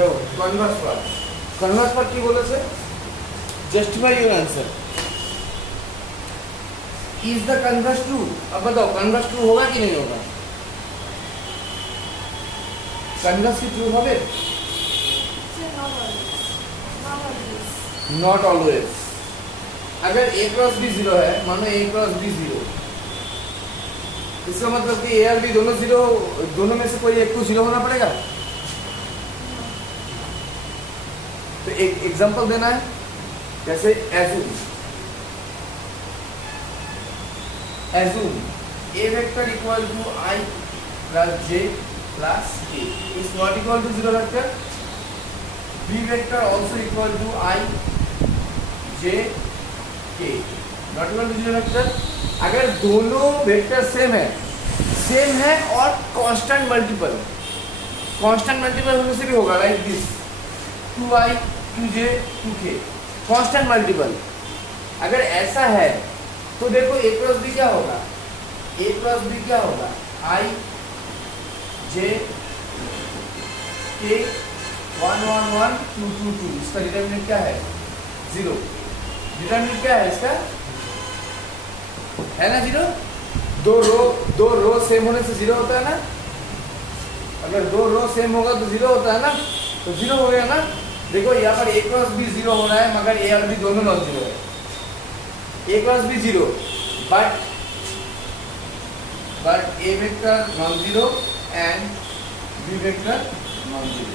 দেখো Converse part, Converse part কি বলেছে, justify your answer, is the converse true. अब बताओ कन्वर्स ट्रू होगा कि नहीं होगा, कन्वर्स की ट्रू হবে, नॉट ऑलवेज। अगर a क्रॉस b जीरो है, मानो a क्रॉस b जीरो, इसका मतलब कि a और b दोनों जीरो, दोनों में से कोई एक तो जीरो होना पड़ेगा। तो एक एग्जांपल देना है, जैसे assume a vector equal to I plus j plus k is not equal to zero vector, b vector also equal to I j k not equal to zero vector। अगर दोनों vector same है और constant multiple होने से भी होगा, like this 2i 2j 2k constant multiple. अगर ऐसा है तो देखो a क्रॉस b क्या होगा, a क्रॉस b क्या होगा, I j k 1 1 1 2 2 2, इसका डिटरमिनेंट क्या है, 0। डिटरमिनेंट क्या है इसका, है ना 0। दो रो सेम होने से 0 होता है ना, अगर दो रो सेम होगा तो 0 होता है ना, तो 0 हो गया ना। देखो यहाँ पर a क्रॉस b 0 हो रहा है, मगर a और b दोनों नॉन जीरो है, a cross b 0 but a vector non zero and b vector non zero,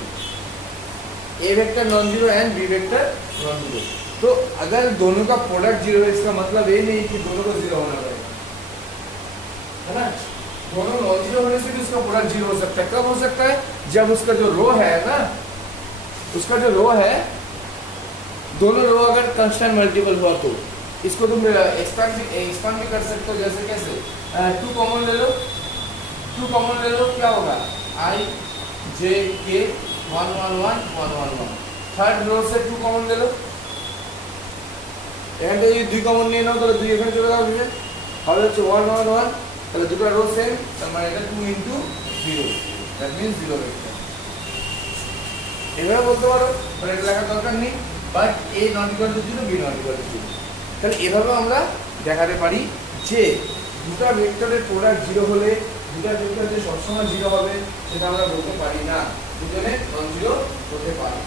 a vector non zero and b vector non zero। तो अगर दोनों का प्रोडक्ट 0 है, इसका मतलब ये नहीं कि दोनों को 0 होना पड़ेगा, है ना। दोनों नॉन जीरो होने से भी उसका प्रोडक्ट 0 हो सकता है। कब हो सकता है, जब उसका जो रो है ना, उसका जो रो है, दोनों रो अगर कांस्टेंट मल्टीपल हुआ तो इसको तुम एक्सपांड भी कर सकते हो। जैसे कैसे, 2 कॉमन ले लो, क्या होगा, I j k 1 1 1 1 1 1। Third row से 2 कॉमन ले लो, এখান থেকে যদি 2 কমন নিয়ে নাও তাহলে 2 এখানে চলে যাবে, হবে হচ্ছে 1 1 1, তাহলে দুটো রো সেম, তার মানে এটা 2 * 0, দ্যাট মিন্স 0 ভেক্টর। এভাবে বলতে পারো, তাহলে এটা লেখার দরকার নেই, but a not equal to 0, b not equal to 0। তাহলে এভাবে আমরা দেখাতে পারি যে দুটো ভেক্টরের প্রোডাক্ট 0 হলে দুটো ভেক্টর যে সবসময় 0 হবে সেটা আমরা বলতে পারি না, দুজনে নন জিরো হতে পারে।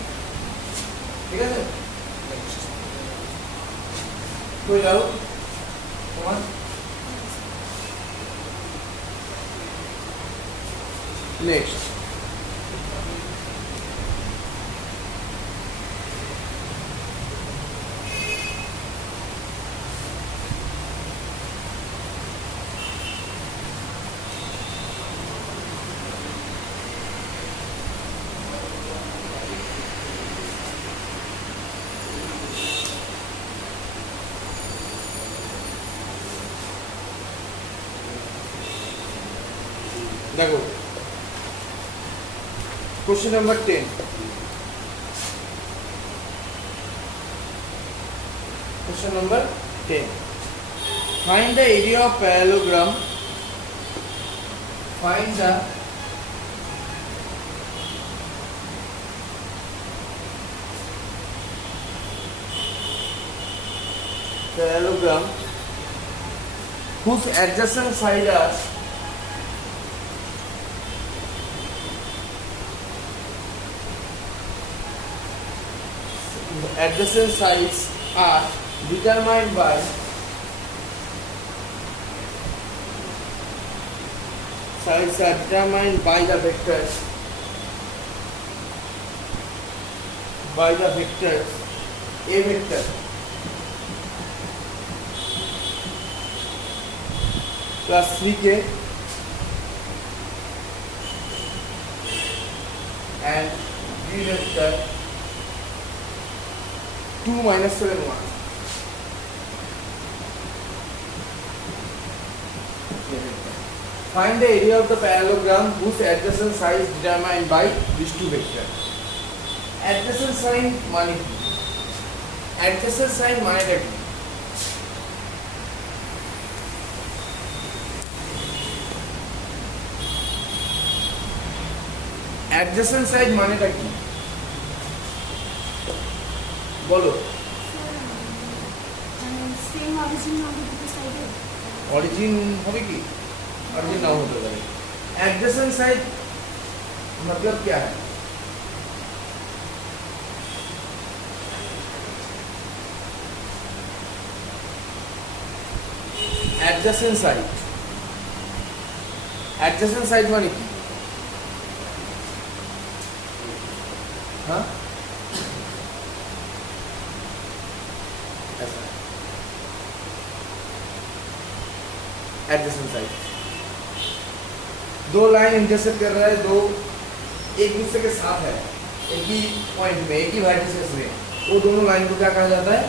ঠিক আছে, कोई डाउट তোমার, नेक्स्ट देखो question number 10, question number 10, find the area of parallelogram, find the parallelogram whose adjacent sides are adjacent sides are determined by the vectors a vector plus 3k and b vector 2 - 7 1। Find the area of the parallelogram whose adjacent side is determined by these two vectors। Adjacent side মানে কি, adjacent side মানেটা কি, adjacent side মানেটা কি, বলো। Same origin होगी दूसरी side है। অরিজিন হবে কি? অরিজিন নাও হতে পারে। एडजेसेंट साइड मतलब क्या है? एडजेसेंट साइड, एडजेसेंट साइड माने কি? हाँ ऐसा एडजेसेंट साइड, दो लाइन इंटरसेक्ट कर रहा है, दो एक दूसरे के साथ है, एक ही पॉइंट में, एक ही वर्टिसेस में, वो दोनों लाइन को क्या कहा जाता है?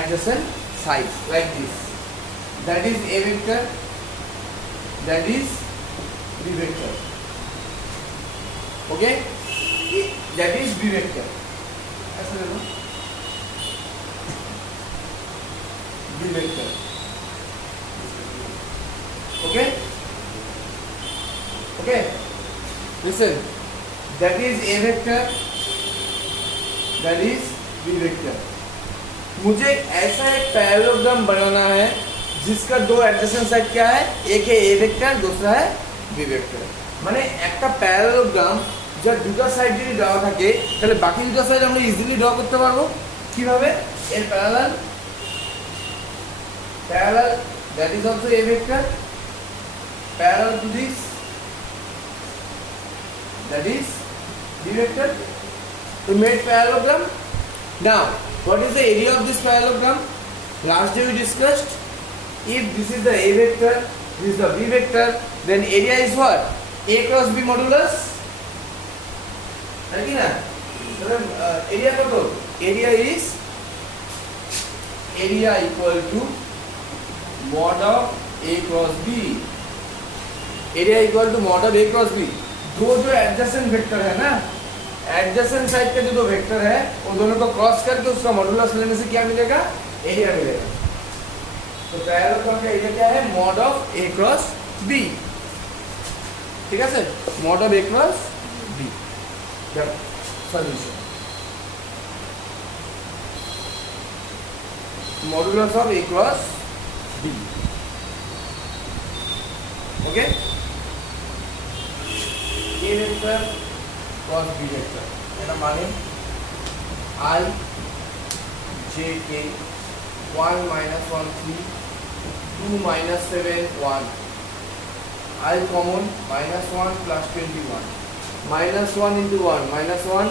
Adjacent sides, like this. That is A vector, that is B vector. Okay, that is B vector. ऐसा ले लो, B vector. Okay okay, listen, that is a vector, that is b vector। मुझे ऐसा एक पैरेललोग्राम बनाना है जिसका दो adjacent side क्या है? एक है a वेक्टर, दूसरा है b वेक्टर। মানে একটা প্যারালোগ্রাম যার দুটো সাইড যদি দেওয়া থাকে তাহলে বাকি দুটো সাইড আমরা ইজিলি ড্র করতে পারবো। কিভাবে? এর parallel, parallel, that is also a vector, parallel to this, that is b vector. We made parallelogram. Now what is the area of this parallelogram? Last day we discussed, if this is the a vector, this is the b vector, then area is what? A cross b modulus, right? Na area কত? area is area equal to mod of a cross b, area equal to mod of a cross b। दो जो adjacent vector है ना, adjacent side के जो दो vector है वो दोनों को क्रॉस करके उसका मॉडुलस लेने से क्या मिलेगा? एरिया मिलेगा। तो पैरेललोग्राम का एरिया क्या है? Mod of A cross B. ठीक है sir, mod of A cross B. Solution, modulus of A cross B. Okay, a vector cos b vector, এটা মানে I j k 1 minus 1 3 2 minus 7 1, I common minus 1 plus 21, minus 1 into 1 minus 1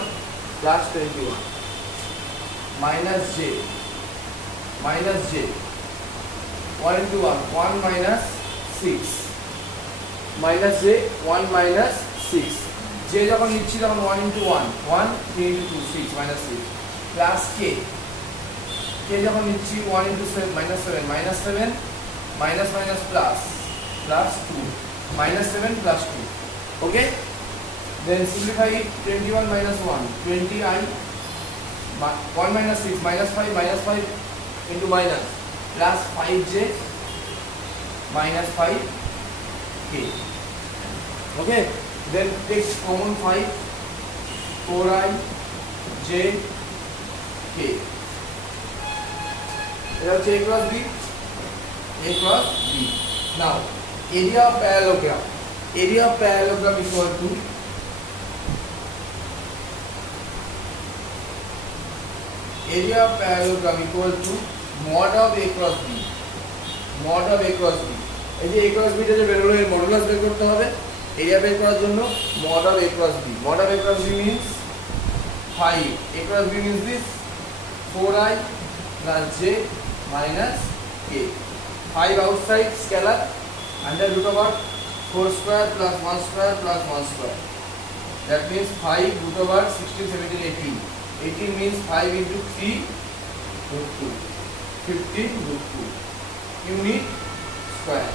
plus 21, minus j 1 into 1 1 minus 6, minus j 1 minus 6, j যখন নিচ্ছি তখন 1 into 1 1 3 into 2 6 minus 6 plus k, k যখন নিচ্ছি 1 into 7 minus 7 minus 7 minus minus plus plus 2 minus 7 plus 2। okay, then simplify it, 21 minus 1 20i, 1 minus 6 minus 5 into minus plus 5j minus 5k। okay, then take common 5 4i j k, এটা হচ্ছে a cross b, a cross b। now area of parallelogram, area of parallelogram equal to area of parallelogram equal to mod of a cross b, mod of a cross b। এই যে a cross b টা যে বের হলো এর modulus বের করতে হবে এরিয়া বের করার জন্য। mod of a cross b, mod of a cross b means 5, a cross b means this 4i plus j minus k, 5 outside scalar under root over 4 square plus 1 square plus 1 square, that means 5 root over 16 17 18, 18 means 5 into 3 root 2, 15 root 2 unit square।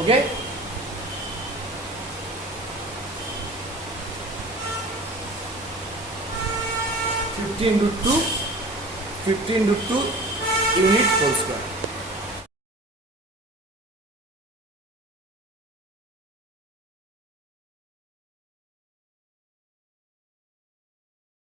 okay, 15 root 2 unit whole square।